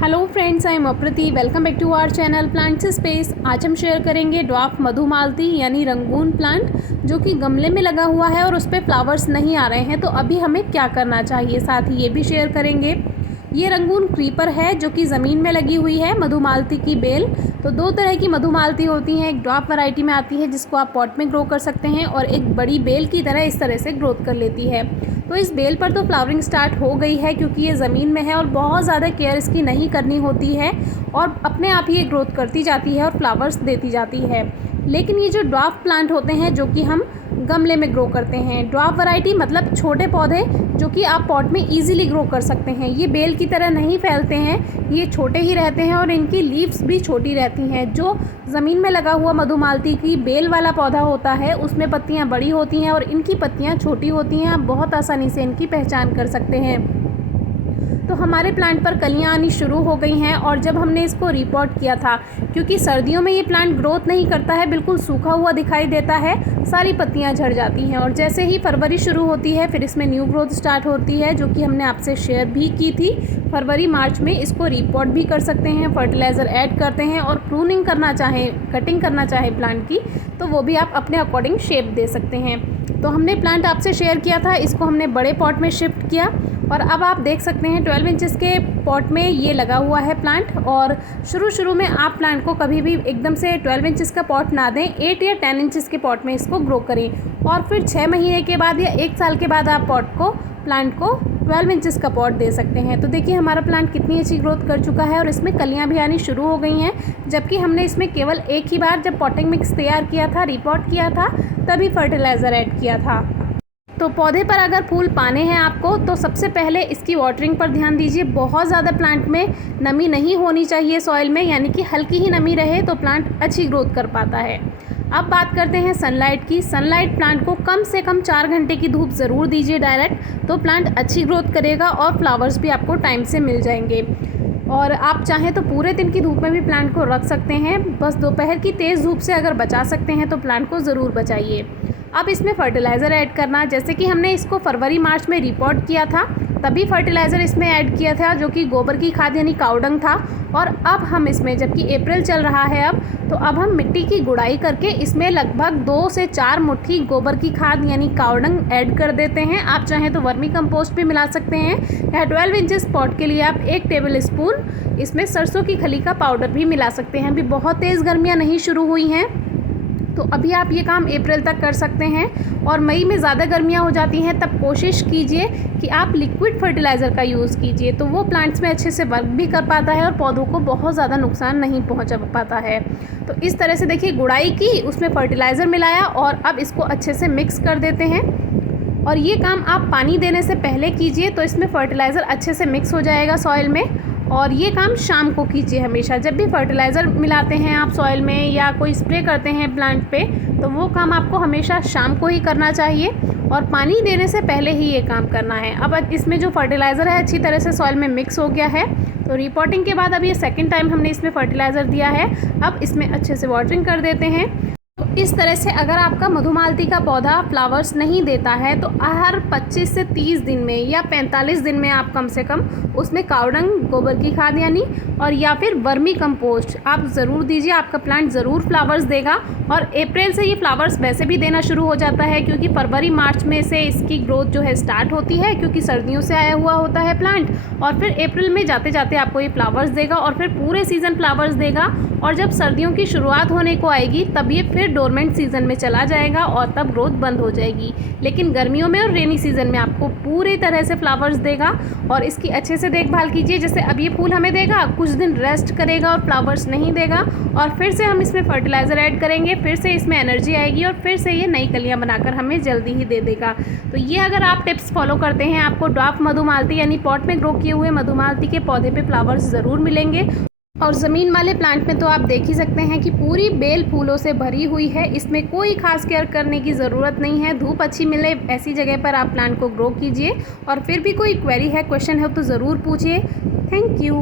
Hello friends, I am Aprati. Welcome back to our channel plants space. आज हम share करेंगे dwarf Madhumalti यानी Rangoon plant जो कि गमले में लगा हुआ है और उस पर फ्लावर्स नहीं आ रहे हैं, तो अभी हमें क्या करना चाहिए। साथ ही ये भी शेयर करेंगे ये रंगून क्रीपर है जो कि ज़मीन में लगी हुई है मधुमालती की बेल। तो दो तरह की मधुमालती होती हैं, एक ड्वार्फ वैरायटी में आती है जिसको आप पॉट में ग्रो कर सकते हैं और एक बड़ी बेल की तरह इस तरह से ग्रोथ कर लेती है। तो इस बेल पर तो फ्लावरिंग स्टार्ट हो गई है क्योंकि ये ज़मीन में है और बहुत ज़्यादा केयर इसकी नहीं करनी होती है और अपने आप ही ये ग्रोथ करती जाती है और फ्लावर्स देती जाती है। लेकिन ये जो ड्वार्फ प्लांट होते हैं जो कि हम गमले में ग्रो करते हैं, ड्वार्फ वैरायटी मतलब छोटे पौधे जो कि आप पॉट में इजीली ग्रो कर सकते हैं। ये बेल की तरह नहीं फैलते हैं, ये छोटे ही रहते हैं और इनकी लीव्स भी छोटी रहती हैं। जो ज़मीन में लगा हुआ मधुमालती की बेल वाला पौधा होता है उसमें पत्तियां बड़ी होती हैं और इनकी पत्तियां छोटी होती हैं। आप बहुत आसानी से इनकी पहचान कर सकते हैं। तो हमारे प्लांट पर कलियां आनी शुरू हो गई हैं और जब हमने इसको रिपोर्ट किया था, क्योंकि सर्दियों में ये प्लांट ग्रोथ नहीं करता है, बिल्कुल सूखा हुआ दिखाई देता है, सारी पत्तियां झड़ जाती हैं और जैसे ही फरवरी शुरू होती है फिर इसमें न्यू ग्रोथ स्टार्ट होती है, जो कि हमने आपसे शेयर भी की थी। फरवरी मार्च में इसको रिपोर्ट भी कर सकते हैं, फर्टिलाइज़र ऐड करते हैं और प्रूनिंग करना चाहें, कटिंग करना चाहें प्लांट की, तो वो भी आप अपने अकॉर्डिंग शेप दे सकते हैं। तो हमने प्लांट आपसे शेयर किया था, इसको हमने बड़े पॉट में शिफ्ट किया और अब आप देख सकते हैं 12 इंचेस के पॉट में ये लगा हुआ है प्लांट। और शुरू में आप प्लांट को कभी भी एकदम से 12 इंचेस का पॉट ना दें, 8 या 10 इंचेस के पॉट में इसको ग्रो करें और फिर 6 महीने के बाद या 1 साल के बाद आप प्लांट को 12 इंचेस का पॉट दे सकते हैं। तो देखिए हमारा प्लांट कितनी अच्छी ग्रोथ कर चुका है और इसमें कलियां भी आनी शुरू हो गई हैं, जबकि हमने इसमें केवल एक ही बार जब पॉटिंग मिक्स तैयार किया था, रिपोर्ट किया था, तभी फर्टिलाइज़र ऐड किया था। तो पौधे पर अगर फूल पाने हैं आपको तो सबसे पहले इसकी वाटरिंग पर ध्यान दीजिए। बहुत ज़्यादा प्लांट में नमी नहीं होनी चाहिए सॉइल में, यानी कि हल्की ही नमी रहे तो प्लांट अच्छी ग्रोथ कर पाता है। अब बात करते हैं सनलाइट की। सनलाइट प्लांट को कम से कम 4 घंटे की धूप ज़रूर दीजिए डायरेक्ट, तो प्लांट अच्छी ग्रोथ करेगा और फ्लावर्स भी आपको टाइम से मिल जाएंगे। और आप चाहें तो पूरे दिन की धूप में भी प्लांट को रख सकते हैं, बस दोपहर की तेज़ धूप से अगर बचा सकते हैं तो प्लांट को ज़रूर बचाइए। अब इसमें फर्टिलाइज़र ऐड करना, जैसे कि हमने इसको फरवरी मार्च में रिपोर्ट किया था तभी फर्टिलाइज़र इसमें ऐड किया था जो कि गोबर की खाद यानी काउडंग था। और अब हम इसमें, जबकि अप्रैल चल रहा है तो अब हम मिट्टी की गुड़ाई करके इसमें लगभग 2 से 4 मुट्ठी गोबर की खाद यानी काउडंग ऐड कर देते हैं। आप चाहें तो वर्मी कंपोस्ट भी मिला सकते हैं या 12 इंचेस पॉट के लिए आप 1 टेबल स्पून इसमें सरसों की खली का पाउडर भी मिला सकते हैं। अभी बहुत तेज़ गर्मियाँ नहीं शुरू हुई हैं तो अभी आप ये काम अप्रैल तक कर सकते हैं। और मई में ज़्यादा गर्मियाँ हो जाती हैं तब कोशिश कीजिए कि आप लिक्विड फर्टिलाइज़र का यूज़ कीजिए, तो वो प्लांट्स में अच्छे से वर्क भी कर पाता है और पौधों को बहुत ज़्यादा नुकसान नहीं पहुंचा पाता है। तो इस तरह से देखिए गुड़ाई की, उसमें फर्टिलाइज़र मिलाया और अब इसको अच्छे से मिक्स कर देते हैं। और ये काम आप पानी देने से पहले कीजिए तो इसमें फर्टिलाइज़र अच्छे से मिक्स हो जाएगा सॉइल में। और ये काम शाम को कीजिए हमेशा। जब भी फर्टिलाइज़र मिलाते हैं आप सॉइल में या कोई स्प्रे करते हैं प्लांट पे, तो वो काम आपको हमेशा शाम को ही करना चाहिए और पानी देने से पहले ही ये काम करना है। अब इसमें जो फर्टिलाइज़र है अच्छी तरह से सॉइल में मिक्स हो गया है, तो रिपोर्टिंग के बाद अब ये सेकेंड टाइम हमने इसमें फर्टिलाइज़र दिया है। अब इसमें अच्छे से वाटरिंग कर देते हैं। तो इस तरह से अगर आपका मधुमालती का पौधा फ्लावर्स नहीं देता है तो हर 25 से 30 दिन में या 45 दिन में आप कम से कम उसमें काउडंग, गोबर की खाद यानी और या फिर वर्मी कंपोस्ट आप ज़रूर दीजिए। आपका प्लांट ज़रूर फ्लावर्स देगा। और अप्रैल से ये फ्लावर्स वैसे भी देना शुरू हो जाता है क्योंकि फरवरी मार्च में से इसकी ग्रोथ जो है स्टार्ट होती है, क्योंकि सर्दियों से आया हुआ होता है प्लांट। और फिर अप्रैल में जाते जाते आपको ये फ्लावर्स देगा और फिर पूरे सीज़न फ्लावर्स देगा। और जब सर्दियों की शुरुआत होने को आएगी तब ये फिर डोरमेंट सीज़न में चला जाएगा और तब ग्रोथ बंद हो जाएगी। लेकिन गर्मियों में और रेनी सीज़न में आपको पूरी तरह से फ्लावर्स देगा और इसकी अच्छे से देखभाल कीजिए। जैसे अब ये फूल हमें देगा, कुछ दिन रेस्ट करेगा और फ्लावर्स नहीं देगा और फिर से हम इसमें फर्टिलाइज़र ऐड करेंगे, फिर से इसमें एनर्जी आएगी और फिर से ये नई कलियाँ बनाकर हमें जल्दी ही दे देगा। तो ये अगर आप टिप्स फॉलो करते हैं आपको ड्वार्फ मधुमालती यानी पॉट में ग्रो किए हुए मधुमालती के पौधे पे फ्लावर्स ज़रूर मिलेंगे। और ज़मीन वाले प्लांट में तो आप देख ही सकते हैं कि पूरी बेल फूलों से भरी हुई है, इसमें कोई खास केयर करने की ज़रूरत नहीं है। धूप अच्छी मिले ऐसी जगह पर आप प्लांट को ग्रो कीजिए। और फिर भी कोई क्वेरी है, क्वेश्चन है तो ज़रूर पूछिए। Thank you.